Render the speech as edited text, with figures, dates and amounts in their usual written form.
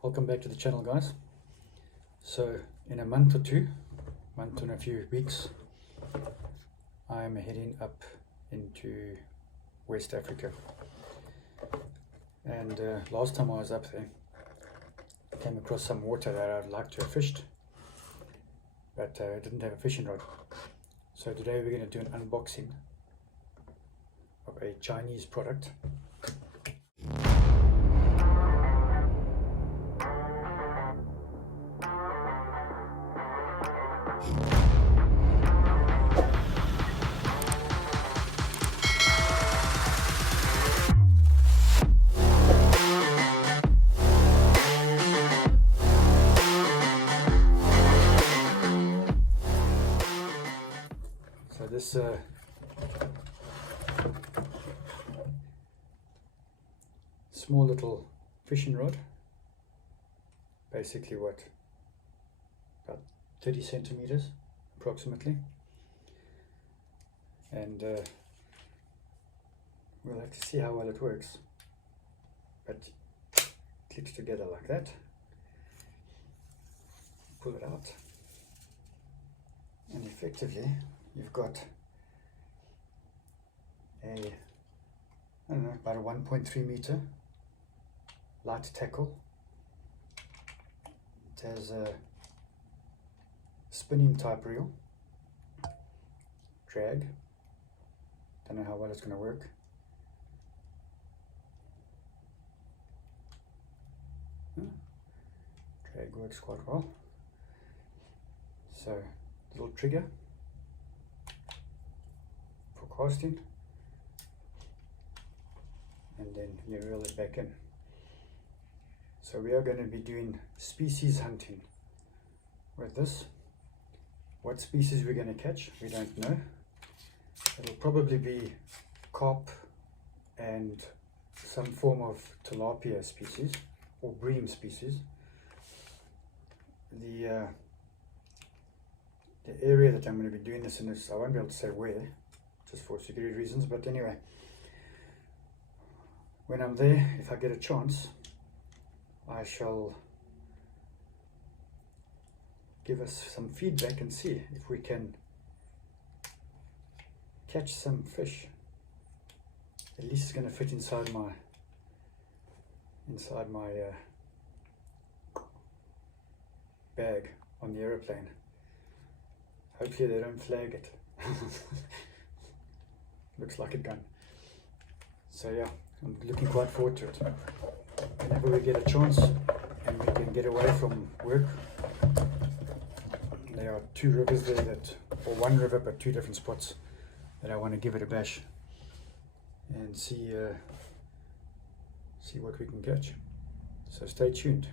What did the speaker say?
Welcome back to the channel, guys. So in a month or two, month and a few weeks, I'm heading up into West Africa. And last time I was up there, I came across some water that I'd like to have fished, but I didn't have a fishing rod. So today we're going to do an unboxing of a Chinese product. So this small little fishing rod, basically about 30 centimeters approximately, and we'll have to see how well it works, but it clicks together like that. Pull it out and effectively you've got I don't know, about a 1.3 meter light tackle. It has a spinning type reel, drag, don't know how well it's going to work. Drag works quite well. So little trigger for casting, and then you reel it back in. So we are going to be doing species hunting with this. What species we're going to catch, we don't know. It'll probably be carp and some form of tilapia species or bream species. The area that I'm going to be doing this in is, I won't be able to say where, just for security reasons, but anyway, when I'm there, if I get a chance, I shall give us some feedback and see if we can catch some fish. At least it's going to fit inside my bag on the aeroplane. Hopefully they don't flag it. Looks like a gun. So yeah, I'm looking quite forward to it. Whenever we get a chance and we can get away from work, there are two rivers there that, or one river but two different spots, that I want to give it a bash and see what we can catch. So stay tuned.